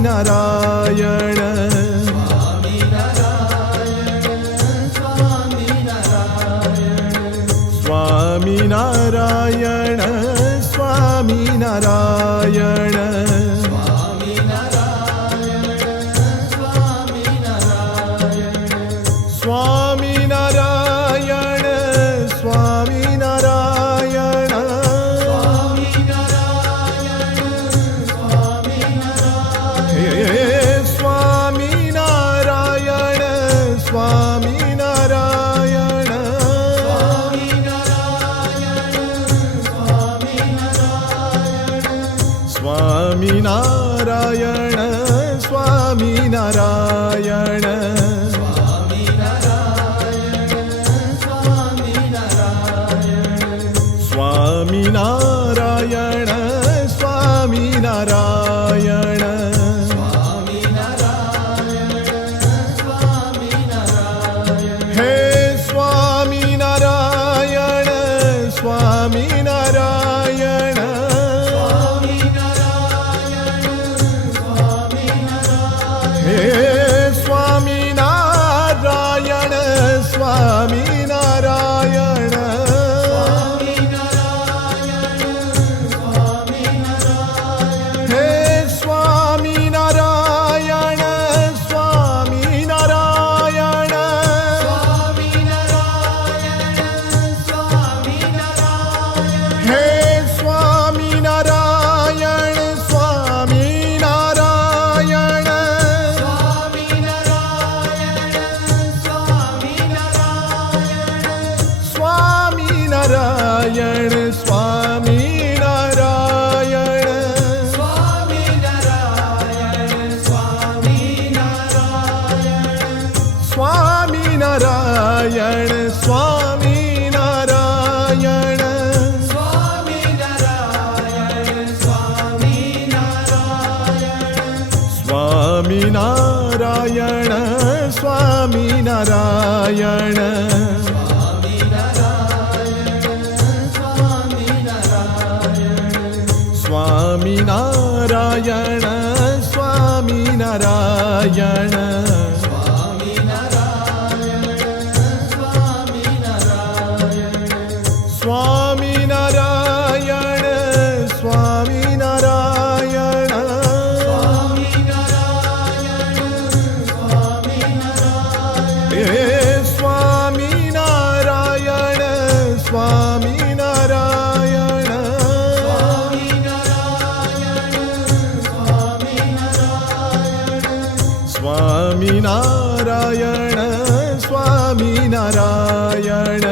સ્વામિનારાયણ સ્વામિનારાયણ સ્વામિનારાયણ સ્વામિનારાયણ સ્વામિનારાયણ હે સ્વામિનારાયણ સ્વામિનારાયણ સ્વામિનારાયણ સ્વામિનારાયણ સ્વામિનારાયણ સ્વામિનારાયણ હે સ્વામિનારાયણ સ્વામિનારાયણ હે સ્વામિનારાયણ સ્વામિનારાયણ હે સ્વામિનારાયણ સ્વામિનારાયણ હે સ્વામિનારાયણ સ્વામિનારાયણ સ્વામિનારાયણ સ્વામિનારાયણ સ્વામિનારાયણ સ્વામિનારાયણ સ્વામિનારાયણ સ્વામિનારાયણ સ્વામિનારાયણ સ્વામિનારાયણ સ્વામિનારાયણ હે સ્વામિનારાયણ સ્વામિનારાયણ સ્વામિનારાયણ સ્વામિનારાયણ